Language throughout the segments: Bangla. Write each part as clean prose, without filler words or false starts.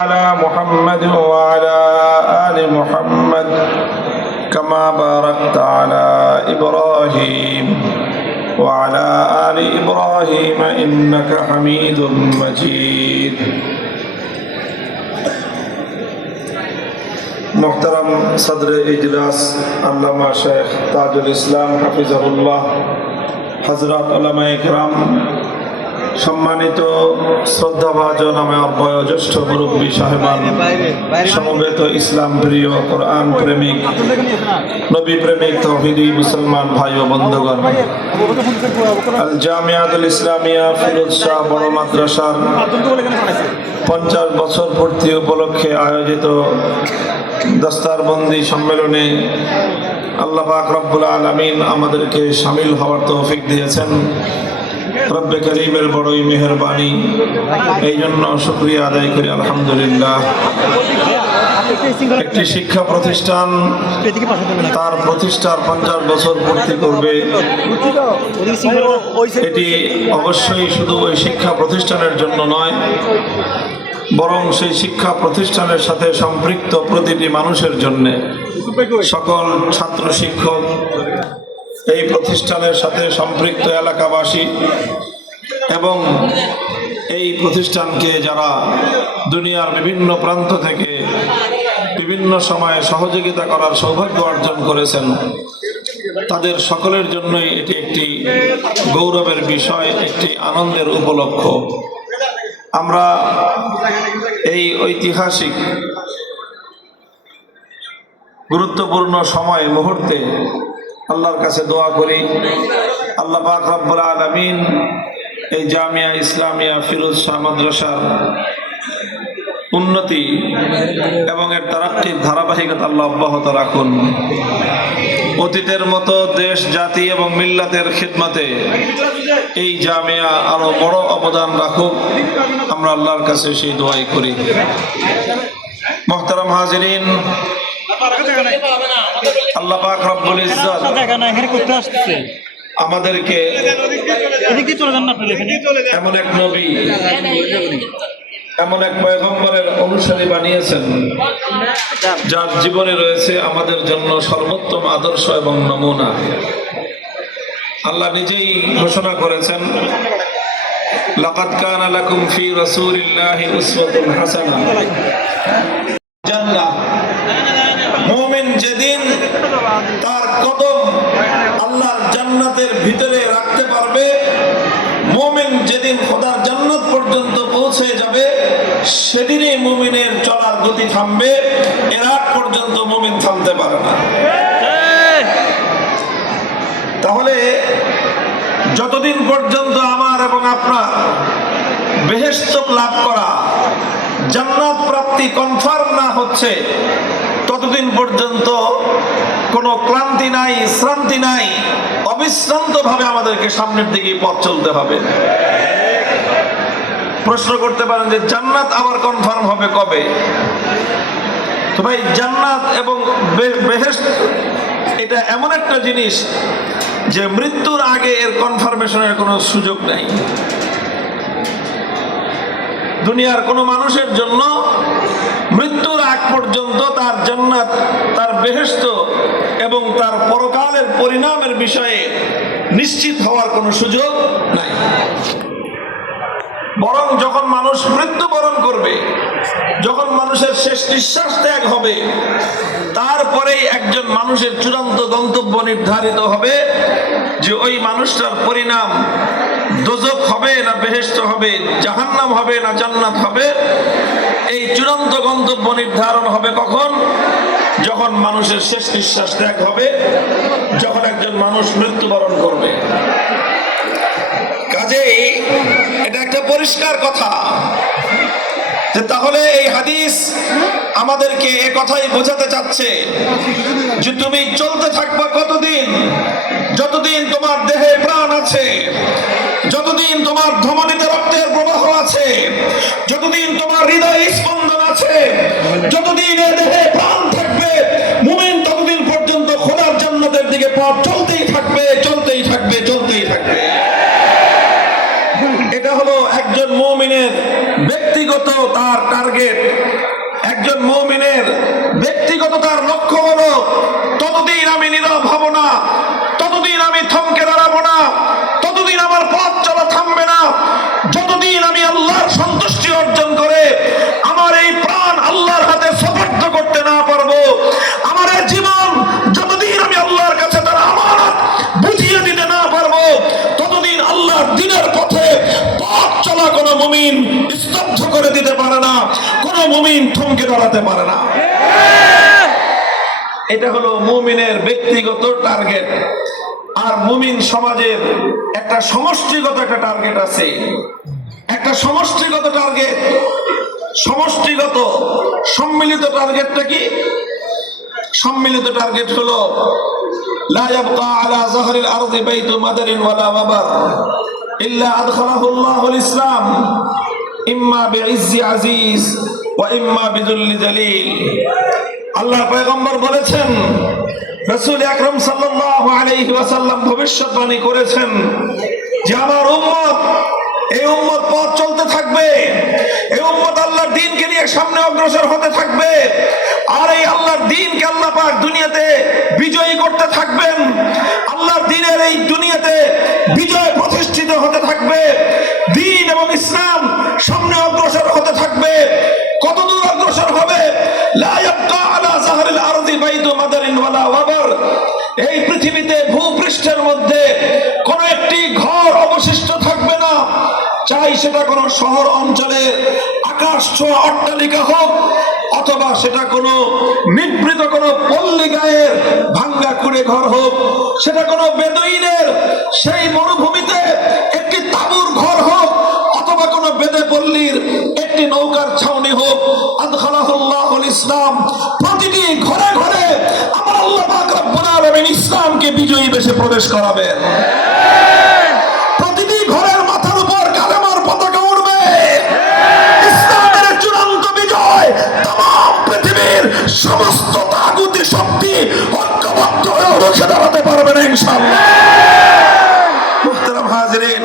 على محمد وعلى آل محمد كما باركت على إبراهيم وعلى آل إبراهيم إنك حميد مجيد محترم صدر اجلاس علامہ شیخ تاج الاسلام হাফিজাহুল্লাহ, হযরত উলামায়ে কেরাম, সম্মানিত শ্রদ্ধাভাজন আমার বয়োজ্যেষ্ঠ মুরব্বী সাহেবান, সমবেত ইসলাম প্রিয়, কোরআন প্রেমিক, নবী প্রেমিক তাওহীদি মুসলমান ভাই ও বন্ধুগণ, আল জামিয়াতুল ইসলামিয়া ফিরোজ শাহ বড় মাদ্রাসার 50 বছর পূর্তি উপলক্ষে আয়োজিত দস্তারবন্দি সম্মেলনে আল্লাহ পাক রব্বুল আলামিন আমাদেরকে শামিল হওয়ার তৌফিক দিয়েছেন। রব্বে করিমের বড়ই মেহেরবানি, এই জন্য শুকরিয়া আদায় করি আলহামদুলিল্লাহ। একটি শিক্ষা প্রতিষ্ঠান তার প্রতিষ্ঠার 50 বছর পূর্তি করবে, এটি অবশ্যই শুধু ওই শিক্ষা প্রতিষ্ঠানের জন্য নয়, বরং সেই শিক্ষা প্রতিষ্ঠানের সাথে সম্পৃক্ত প্রতিটি মানুষের জন্য, সকল ছাত্র শিক্ষক, এই প্রতিষ্ঠানের সাথে সম্পৃক্ত এলাকাবাসী এবং এই প্রতিষ্ঠানকে যারা দুনিয়ার বিভিন্ন প্রান্ত থেকে বিভিন্ন সময়ে সহযোগিতা করার সৌভাগ্য অর্জন করেছেন, তাদের সকলের জন্যই এটি একটি গৌরবের বিষয়, একটি আনন্দের উপলক্ষ। আমরা এই ঐতিহাসিক গুরুত্বপূর্ণ সময় মুহূর্তে আল্লাহর কাছে দোয়া করি, আল্লাহ পাক রব্বুল আলামিন এই জামিয়া ইসলামিয়া ফিরোজ শাহ মাদ্রাসার উন্নতি এবং এর তারাক্কির ধারাবাহিকতা আল্লাহ অব্যাহত রাখুন। অতীতের মতো দেশ, জাতি এবং মিল্লাতের খিদমতে এই জামিয়া আরো বড় অবদান রাখুক, আমরা আল্লাহর কাছে সেই দোয়াই করি। মুহতারাম হাজিরিন, আল্লাহ পাক রব্বুল ইজ্জত আমাদেরকে এমন এক নবী, এমন এক পয়গম্বরের অনুসারী বানিয়েছেন যার জীবনে রয়েছে আমাদের জন্য সর্বোত্তম আদর্শ এবং নমুনা। আল্লাহ নিজেই ঘোষণা করেছেন, লাকাদ কানা লাকুম ফি রাসূলিল্লাহি উসওয়াতুন হাসানাহ। জান্নাত, মুমিন যেদিন তার কদম আল্লাহর জান্নাতের ভিতরে রাখতে পারবে, মুমিন যেদিন খোদার জান্নাত পর্যন্ত পৌঁছে যাবে, সেদিনই মুমিনের চলার গতি থামবে, এর আগ পর্যন্ত মুমিন থামতে পারে না। তাহলে যতদিন পর্যন্ত আমার এবং আপনার বেহেশত লাভ করা, জান্নাত প্রাপ্তি কনফার্ম না হচ্ছে, ততদিন পর্যন্ত কোনো ক্লান্তি নাই, শ্রান্তি নাই, অবিশ্রান্ত ভাবে আমাদেরকে সামনের দিকে পথ চলতে হবে। প্রশ্ন করতে পারেন যে জান্নাত আবার কনফার্ম হবে কবে? তো ভাই, জান্নাত এবং বেহেশত এটা এমন একটা জিনিস যে মৃত্যুর আগে এর কনফার্মেশনের কোনো সুযোগ নেই। দুনিয়ার কোনো মানুষের জন্য মৃত্যুর আগ পর্যন্ত তার জান্নাত, তার বেহেশত এবং তার পরকালের পরিণামের বিষয়ে নিশ্চিত হওয়ার কোনো সুযোগ নাই। বরং যখন মানুষ মৃত্যুবরণ করবে, যখন মানুষের শেষ নিঃশ্বাস ত্যাগ হবে, তারপরেই একজন মানুষের চূড়ান্ত গন্তব্য নির্ধারিত হবে যে ওই মানুষটার পরিণাম দোজখ হবে না বেহেশত হবে, জাহান্নাম হবে না জান্নাত হবে। এই চূড়ান্ত গন্তব্য নির্ধারণ হবে কখন? যখন মানুষের শেষ নিঃশ্বাস ত্যাগ হবে, যখন একজন মানুষ মৃত্যুবরণ করবে। কাজেই এটা একটা পরিষ্কার কথা যে তাহলে এই হাদিস আমাদেরকে এ কথাই বোঝাতে চাচ্ছে যে তুমি চলতে থাকবা কতদিন? যতদিন তোমার দেহে প্রাণ আছে, যতদিন তোমার ধমনীতে রক্তের প্রবাহ আছে, যতদিন তোমার হৃদয়ে স্পন্দন আছে, যতদিন এ দেহে প্রাণ থাকবে, মুমিন ততদিন পর্যন্ত খোদার জান্নাতের দিকে পথ চলতেই থাকবে, চলতেই থাকবে, চলতেই থাকবে। এটা হলো একজন মুমিনের ব্যক্তিগত তার টার্গেট, একজন মুমিনের ব্যক্তিগত তার লক্ষ্য হলো, ততদিন আমি নীরব হব না, ততদিন আমি থমকে দাঁড়াবো না, ততদিন আমার পথ চলা থামবে না, যতদিন আমি আল্লাহর সন্তুষ্টি অর্জন করে আমার এই প্রাণ আল্লাহর হাতে সুপর্দ করতে না পারবো, আমার এই জীবন যতদিন আমি আল্লাহর কাছে তার আমানত বুঝিয়ে দিতে না পারবো, ততদিন আল্লাহর দ্বীনের পথে পথ চলা কোনো মুমিন স্তব্ধ করে দিতে পারে না, কোনো মুমিন থমকে দাঁড়াতে পারে না। এটা হলো মুমিনের ব্যক্তিগত টার্গেট। আর মুমিন সমাজের একটা সমষ্টিগত একটা টার্গেট আছে, একটা সমষ্টিগত টার্গেট। সমষ্টিগত সম্মিলিত টার্গেটটা কি? সম্মিলিত টার্গেট হলো লা ইয়াবকা আলা যাহরিল আরদি বাইতু মাদারিন ওয়ালা ওয়াবার ইল্লা আদখালাহুল্লাহুল ইসলাম ইম্মা বিইজ্জি আজিজ ওয়া ইম্মা বিযুল্লি জালিল। আল্লাহর পয়গম্বর বলেছেন, রাসূল আকরাম সাল্লাল্লাহু আলাইহি ওয়াসাল্লাম ভবিষ্যৎবাণী করেছেন যে আমার উম্মত, এই উম্মত পথ চলতে থাকবে, এই উম্মত আল্লাহর দ্বীনকে নিয়ে সামনে অগ্রসর হতে থাকবে, আর এই আল্লাহর দ্বীনকে আল্লাহ পাক দুনিয়াতে বিজয়ী করতে থাকবেন, আল্লাহর দ্বীনের এই দুনিয়াতে বিজয় প্রতিষ্ঠিত হতে থাকবে, দ্বীন এবং ইসলাম সামনে অগ্রসর হতে থাকবে। কতদূর অগ্রসর হবে? লা ইয়াবকা আলা যাহরিল আরদি বাইতু মাদারিন ওয়ালা ওয়াবার। এই পৃথিবীতে ভূপৃষ্ঠের মধ্যে কোন একটি ঘর অবশিষ্ট থাকবে না, চাই সেটা কোনো শহর অঞ্চলের আকাশ ছোঁয়া অট্টালিকা হোক, অথবা সেটা কোনো নিভৃত কোনো পল্লী গায়ের ভাঙ্গা কুড়ে ঘর হোক, সেটা কোনো বেদুইনের সেই মরুভূমিতে একটি তাঁবুর ঘর হোক, অথবা কোনো বেদে পল্লীর একটি নৌকার ছাউনি হোক, আদখালাহুল্লাহুল ইসলাম। প্রতিটি ঘরে ঘরে আমার আল্লাহ পাক রব্বুল আলামিন ইসলামকে বিজয়ী বেশে প্রবেশ করাবেন। প্রতিটি ঘরের মাথার উপর কালেমার পতাকা উড়বে। ইসলামের চূড়ান্ত বিজয় तमाम পৃথিবীর সমস্ত তাগুতি শক্তি ঐক্যবদ্ধ হয়ে রুখে দাঁড়াতে পারবে না ইনশাআল্লাহ। মুহতারাম হাজিরিন,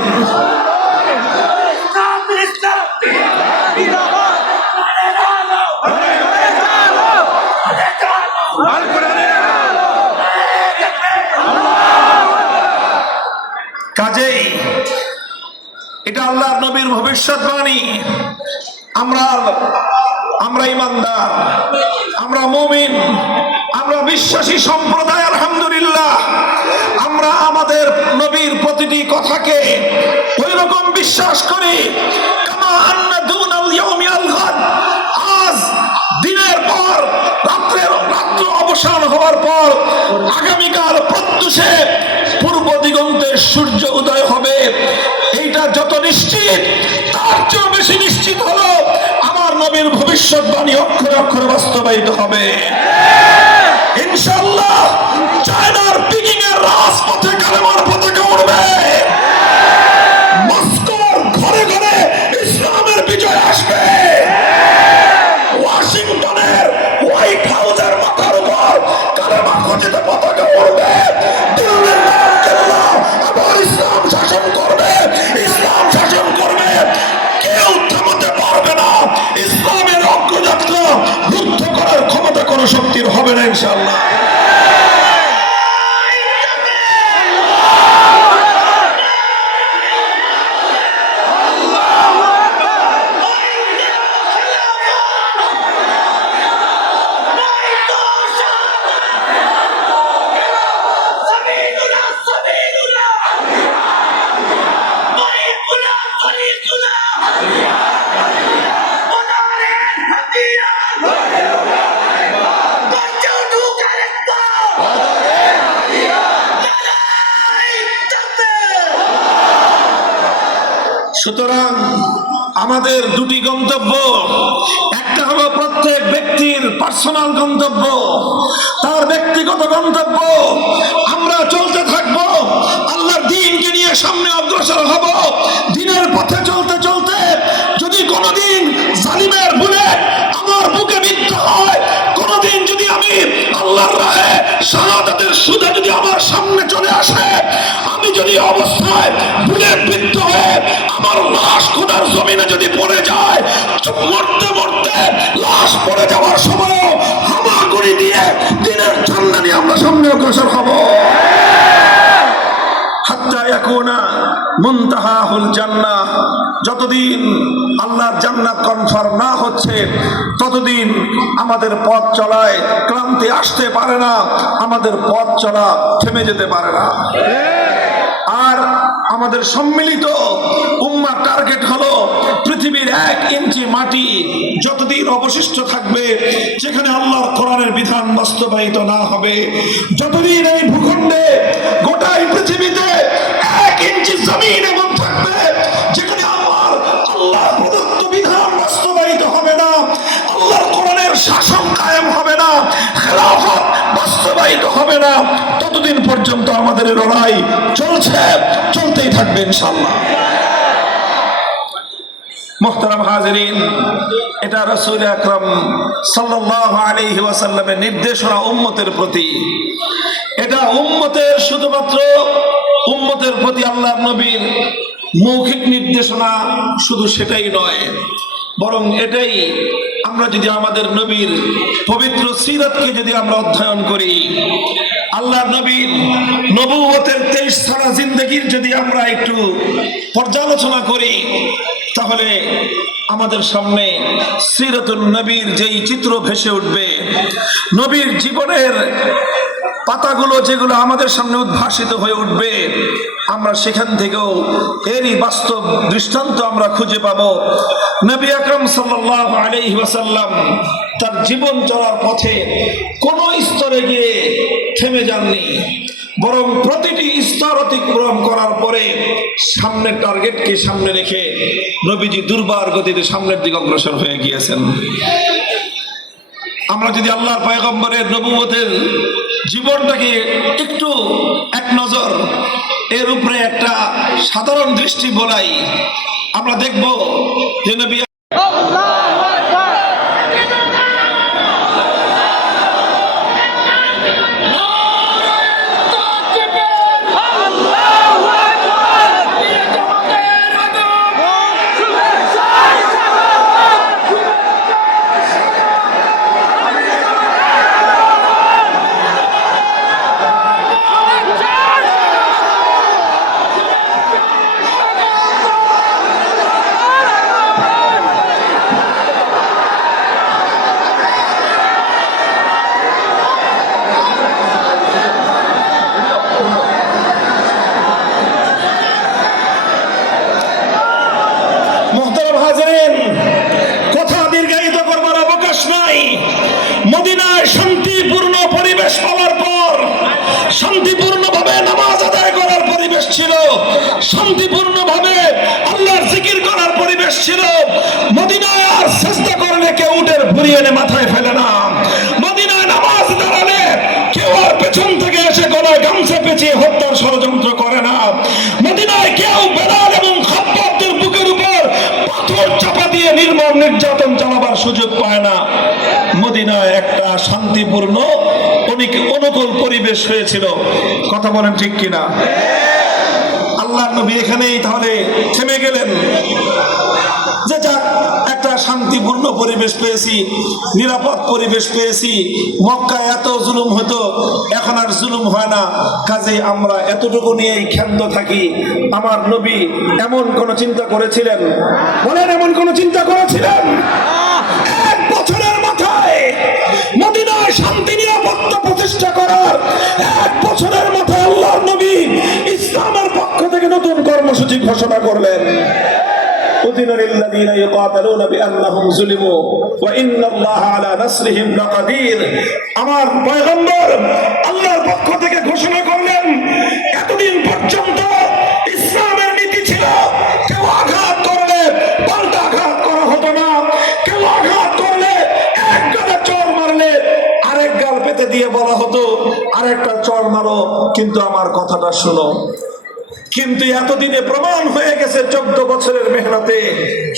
কাজেই এটা আল্লাহর নবীর ভবিষ্যৎবাণী। আমরা ইমানদার, আমরা মুমিন, আমরা বিশ্বাসী সম্প্রদায়। আলহামদুলিল্লাহ, আমরা আমাদের নবীর প্রতিটি কথাকে ওই রকম বিশ্বাস করি। কামা আন্না দুনাল ইয়াউমি আল গাদ, আজ দিনের পর রাত্র অবসান হওয়ার পর আগামীকাল প্রত্যুষে পূর্ব দিগন্তে সূর্য উদয় হবে, এইটা যত নিশ্চিত তার চেয়ে বেশি নিশ্চিত হলো আমার নবীর ভবিষ্যৎবাণী অক্ষরে অক্ষরে বাস্তবায়িত হবে ইনশাআল্লাহ। চায়নার পিকিং এর রাজপথে কালেমার পতাকা উড়বে, মস্কোর ঘরে ঘরে ইসলামের বিজয় আসবে, ওয়াশিংটনের হোয়াইট হাউসের মাথার উপর কালেমা খচিত পতাকা উড়বে, দিল্লির লাল কেল্লা আবার ইসলাম শাসন করবে, ইসলাম শাসন করবে, কেউ থামাতে পারবে না। ইসলামের অগ্রযাত্রা রুদ্ধ করার ক্ষমতা কোনো শক্তির হবে না ইনশাআল্লাহ। সুতরাং আমাদের দুটি গন্তব্য, একটা হলো প্রত্যেক ব্যক্তির পার্সোনাল গন্তব্য, তার ব্যক্তিগত গন্তব্য। আমরা চলতে থাকবো, আল্লাহর দ্বীনকে নিয়ে সামনে অগ্রসর হব। দ্বীনের পথে চলতে চলতে যদি কোনোদিন জালিমের বুলেট আমার বুকে বিদ্ধ হয়, কোনোদিন যদি আমি আল্লাহর রাহে শাহাদাতের সুদে যদি আমার সামনে চলে আসে, আমি যদি অবস্থায় বুলেট বিদ্ধ হয়ে আমার লাশ খোদার জমিনে যদি পড়ে যায়, মরতে মরতে লাশ পড়ে যাওয়ার সময় হামাগুড়ি দিয়ে দিনের চান্দানি আমরা সামনে অগ্রসর হব। হাত্তা ইয়াকুনা মুনতাহাহুল জান্নাহ, যতদিন আল্লাহর জান্নাত কনফার্ম না হচ্ছে ততদিন আমাদের পথ চলায় ক্লান্তি আসতে পারে না, আমাদের পথ চলা থেমে যেতে পারে না। আর আমাদের সম্মিলিত উম্মার টার্গেট হলো পৃথিবীর 1 ইঞ্চি মাটি যতদিন অবশিষ্ট থাকবে, যেখানে আল্লাহর কোরআনের বিধান বাস্তবায়িত না হবে, যতদিন এই ভূখণ্ডে গোটাই পৃথিবীতে 1 ইঞ্চি জমিন এমন থাকবে যেখানে আল্লাহ প্রদত্ত বিধান বাস্তবায়িত হবে না, আল্লাহর কোরআনের শাসন কায়েম হবে না, খেলাফত বাস্তবায়িত হবে না, ততদিন পর্যন্ত আমাদের লড়াই চলছে, চলতেই থাকবে ইনশাআল্লাহ। মুহতারাম হাজিরিন, এটা রাসূল আকরাম সাল্লাল্লাহু আলাইহি ওয়াসাল্লামের নির্দেশনা উম্মতের প্রতি। এটা উম্মতের শুধুমাত্র উম্মতের প্রতি আল্লাহর নবীর মৌখিক নির্দেশনা, শুধু সেটাই নয়, বরং এটাই আমরা যদি আমাদের নবীর পবিত্র সিরাতকে যদি আমরা অধ্যয়ন করি, আল্লাহর নবীর নবুয়তের 23 সারা জিন্দেগির যদি আমরা একটু পর্যালোচনা করি, তাহলে আমাদের সামনে সিরাতুন নবীর যেই চিত্র ভেসে উঠবে, নবীর জীবনের পাতাগুলো যেগুলো আমাদের সামনে উদ্ভাসিত হয়ে উঠবে, আমরা সেখান থেকেও এরই বাস্তব দৃষ্টান্ত আমরা খুঁজে পাবো। নবী আকরাম সাল্লাল্লাহু আলাইহি ওয়াসাল্লাম তার জীবন চলার পথে কোনো স্তরে গিয়ে থেমে যাননি, বরং প্রতিটি স্তর অতিক্রম করার পরে সামনের টার্গেটকে সামনে রেখে নবীজি দুর্বার গতিতে সামনের দিকে অগ্রসর হয়ে গিয়েছেন। আমরা যদি আল্লাহর পয়গম্বরের নবুয়তের জীবনটাকে একটু এক নজর এর উপরে একটা সাধারণ দৃষ্টি বলাই, আমরা দেখব যে নবী মদিনায় শান্তিপূর্ণ পরিবেশ পাওয়ার পর, শান্তিপূর্ণ ভাবে নামাজ আদায় করার পরিবেশ ছিল, শান্তিপূর্ণ ভাবে আল্লাহর জিকির করার পরিবেশ ছিল। মদিনায় আর সিজদা করলে কেউ উটের ভুঁড়ি এনে মাথায় ফেলে না, মদিনায় নামাজ দাঁড়ালে কেউ আর পেছন থেকে এসে গলায় গামছা পেঁচিয়ে হত্যার ষড়যন্ত্র করে না, মদিনায় কেউ বেলাল এবং খাব্বাবদের বুকের উপর পাথর চাপা দিয়ে নির্মম নির্যাতন চালাবার সুযোগ পায় না। মদিনায় একটা শান্তিপূর্ণ অনুকূল পরিবেশ হয়েছিল। কথা বলেন ঠিক কিনা? আল্লাহর নবী এখানেই তাহলে থেমে গেলেন যে যাক, একটা শান্তিপূর্ণ পরিবেশ পেয়েছি, নিরাপদ পরিবেশ পেয়েছি। মক্কায় এত জুলুম হতো, এখন আর জুলুম হয় না, কাজে আমরা এতটুকু নিয়েই ক্ষান্ত থাকি। আমার নবী এমন কোন চিন্তা করেছিলেন? বলেন, এমন কোন চিন্তা করেছিলেন? 1 বছরের মাথায় মদিনায় শান্তি নিরাপত্তা প্রতিষ্ঠা করার 1 বছরের মাথায় আল্লাহর নবী ইসলামের পক্ষ থেকে নতুন কর্মসূচি ঘোষণা করলেন। উযিনা লিল্লাযীনা ইউকাতালুনা বিআন্নাহুম যুলিমু ওয়া ইন্নাল্লাহা আলা নাসরিহিম লাকাদির। আমার পয়গম্বর আল্লাহর পক্ষ থেকে ঘোষণা করলেন, এতদিন পর্যন্ত ইসলামের নীতি ছিল কেউ আঘাত করলে পাল্টা আঘাত করা হতো না, কেউ আঘাত করলে এক গালে চড় মারলে আরেক গাল পেতে দিয়ে বলা হতো আরেকটা চড় মারো, কিন্তু আমার কথাটা শোনো। কিন্তু এতদিনে প্রমাণ হয়ে গেছে 14 বছরের মেহনতে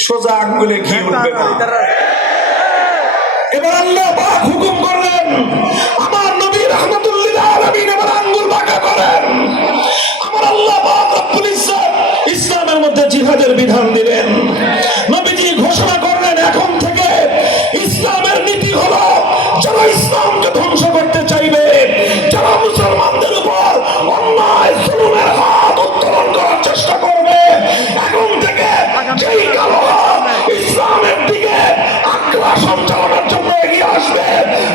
সোজা আঙ্গুলে ঘি উঠবে না। এবার আল্লাহ পাক হুকুম করলেন, আমার নবী রাহমাতুল লিল আলামিন এবার আঙ্গুল বাঁকা আল্লাহ পাক রব্বুল ইজ্জত ইসলামের মধ্যে জিহাদের বিধান দিলেন। নবীজি ঘোষণা করলেন, এখন থেকে ইসলামের নীতি হলো যারা ইসলামকে ধ্বংস করতে চাইবে, যারা মুসলমানদের উপর অন্যায় জুলুমের হাত উত্তোলন করার চেষ্টা করবে, এখন থেকে যেই কালো হাত ইসলামের দিকে আগ্রাসন চালানোর জন্য এগিয়ে আসবে,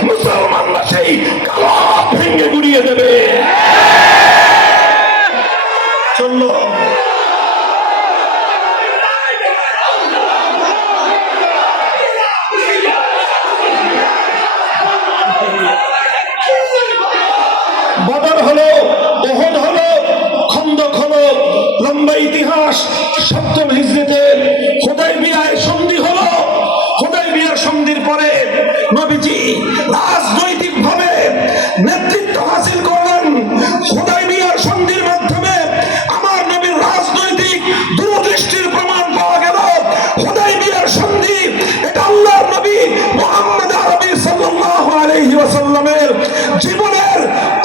মুসলমানরা সেই কালো হাত ভেঙে গুড়িয়ে দেবে। চললো বদর হলো, ওহদ হলো, খন্দক হলো, লম্বা ইতিহাস। 7ম হিজরিতে হুদায়বিয়ায় সন্ধি হলো। হুদায়বিয়ার সন্ধির পরে নবীজি রাজনৈতিকভাবে নেতৃত্ব হাসিল করলেন। হুদায়বিয়ার সন্ধির মাধ্যমে আমার নবীর রাজনৈতিক দূরদৃষ্টির প্রমাণ পাওয়া গেল। হুদায়বিয়ার সন্ধি এটা আল্লাহর নবী মুহাম্মদ আরবি সাল্লাল্লাহু আলাইহি ওয়াসাল্লামের জীবনের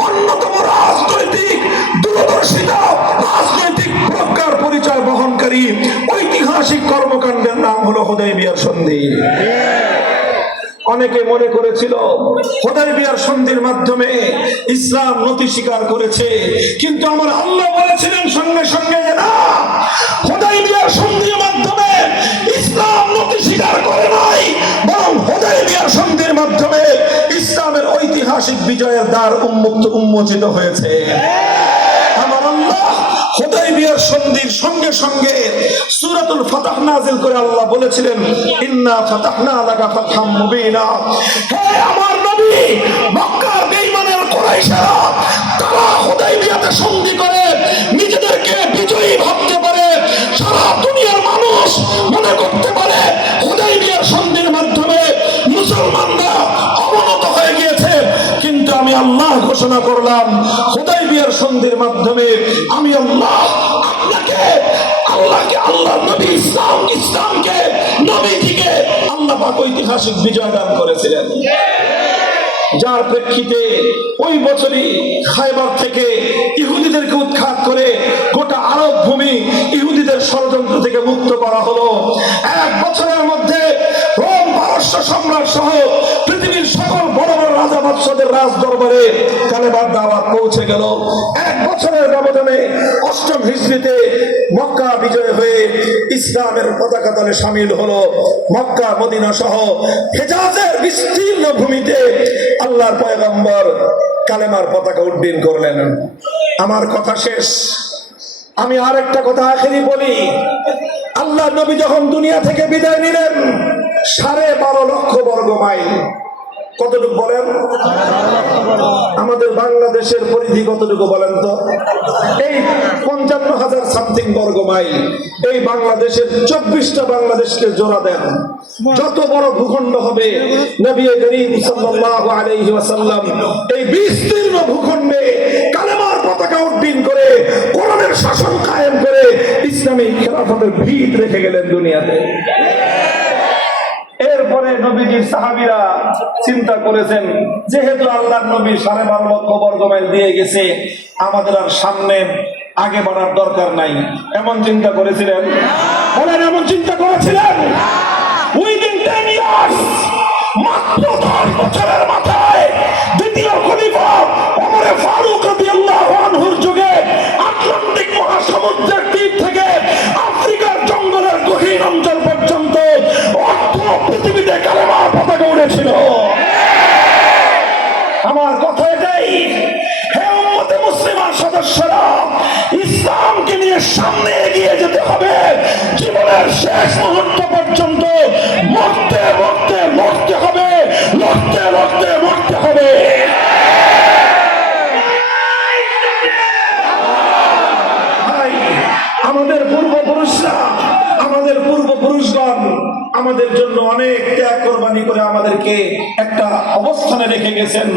অন্যতম রাজনৈতিক দূরদর্শিতা, রাজনৈতিক প্রজ্ঞার পরিচয় বহনকারী ঐতিহাসিক কর্মকাণ্ডের নাম হলো হুদায়বিয়ার সন্ধি। অনেকে মনে করেছিল হুদায়বিয়ার সন্ধির মাধ্যমে ইসলাম নতি স্বীকার করেছে, কিন্তু আমার আল্লাহ বলেছিলেন সঙ্গে সঙ্গে যে না, হুদায়বিয়ার সন্ধির মাধ্যমে ইসলাম নতি স্বীকার করে নাই, বরং হুদায়বিয়ার সন্ধির মাধ্যমে ইসলামের ঐতিহাসিক বিজয়ের দ্বার উন্মোচিত হয়েছে। আমার আল্লাহ হুদায়বিয়ার সন্ধির সঙ্গে সঙ্গে সূরাতুল ফাতহ নাযিল করে আল্লাহ বলেছিলেন, ইন্না ফাতাহনা লাকা ফাতহাম মুবিনা। হে আমার নবী, মক্কার বেঈমানের কুরাইশরা তারা হুদায়বিয়াতে সন্ধি করে নিজেদেরকে বিজয়ী ভাবতে পারে, সারা দুনিয়ার মানুষ মনে করতে পারে হুদায়বিয়ার সন্ধির মাধ্যমে মুসলমানরা অবনত হয়ে গিয়েছে, কিন্তু আমি আল্লাহ ঘোষণা করলাম হুদায়বিয়ার সন্ধির মাধ্যমে আমি আল্লাহ আল্লাহ নবী ইসলামকে নবীজিকে আল্লাহ পাক ঐতিহাসিক বিজয় দান করেছিলেন, যার প্রেক্ষিতে ওই বছরই খায়বার থেকে ইহুদিদেরকে উৎখাত করে গোটা আরব ভূমি ইহুদিদের ষড়যন্ত্র থেকে মুক্ত করা হলো। 1 বছরের মধ্যে রোম পারস্য সম্রাট সহ পৃথিবীর সকল বড় বড় রাজা বাদশাদের রাজ দরবারে কালেমার দাওয়াত পৌঁছে গেল। 1 বছরের ব্যবধানে 8ম হিজরিতে মক্কা বিজয় হয়ে ইসলামের পতাকা তলে শামিল হলো। মক্কা মদিনা সহ হেজাজের বিস্তীর্ণ ভূমিতে আল্লাহর পয়গম্বর কালেমার পতাকা উড্ডীন করলেন। আমার কথা শেষ, আমি আরেকটা কথা আখেরি বলি। আল্লাহ নবী যখন দুনিয়া থেকে বিদায় নিলেন 12.5 লক্ষ বর্গ মাইল, কতটুকু বলেন? আমাদের বাংলাদেশের পরিধি কতটুকু বলেন তো? এই 55,000 সামথিং বর্গ মাইল। এই বাংলাদেশের 24টা বাংলাদেশকে জোড়া দেন, যত বড় ভূখণ্ড হবে নবী করিম সাল্লাল্লাহু আলাইহি ওয়াসাল্লাম এই বিস্তীর্ণ ভূখণ্ডে কালেমার পতাকা উড্ডীন করে কোরআনের শাসন কায়েম করে ইসলামী খেলাফতের ভিত রেখে গেলেন দুনিয়াতে। এরপরে নবীজির সাহাবীরা চিন্তা করেছেন, যেহেতু আল্লাহর নবী 12.5 লক্ষ বর্গ মাইল দিয়ে গেছে, আমাদের আর সামনে আগে বাড়ার দরকার নাই, এমন চিন্তা করেছিলেন? বলেন, এমন চিন্তা করেছিলেন? উইদিন 10 ইয়ার্স, মাত্র 10 বছরের মাথায় দ্বিতীয় খলিফা ওমর ফারুক রাদিয়াল্লাহু আনহুর যুগে আটলান্টিক মহাসমুদ্রের তীর থেকে আফ্রিকার জঙ্গলের গহীন অঞ্চল পর্যন্ত পৃথিবীতে কালেমার পতাকা উড়েছিল। আমার কথা এটাই, হে উম্মতে মুসলিমার সদস্যরা, ইসলামকে নিয়ে সামনে এগিয়ে যেতে হবে। জীবনের শেষ মুহূর্ত পর্যন্ত মরতে মরতে মরতে হবে, লড়তে লড়তে মরতে হবে। আমাদের পূর্বপুরুষগণ আমাদের জন্য অনেক ত্যাগ কোরবানি করে আমাদেরকে একটা অবস্থানে রেখে গেছেন।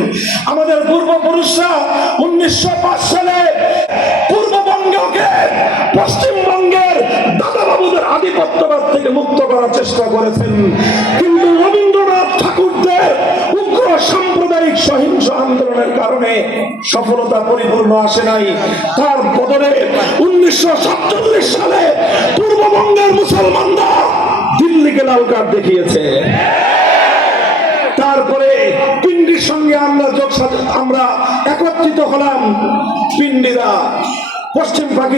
আমাদের পূর্বপুরুষরা 1905 সালে পূর্ববঙ্গকে পশ্চিমবঙ্গের দাদাবাবুদের আধিপত্যবাদ থেকে মুক্ত করার চেষ্টা করেছেন, কিন্তু রবীন্দ্রনাথ ঠাকুরদের উগ্র সাম্প্রদায়িক সহিংস আন্দোলনের কারণে কারণে সফলতা পরিপূর্ণ আসে নাই, তার বদলে 1947 সালে পূর্ববঙ্গের মুসলমানরা দিল্লিকে লাল কার্ড দেখিয়েছে। তারপরে পিন্ডির সঙ্গে আমরা একত্রিত হলাম। পিন্ডিরা পশ্চিম পাকিস্তান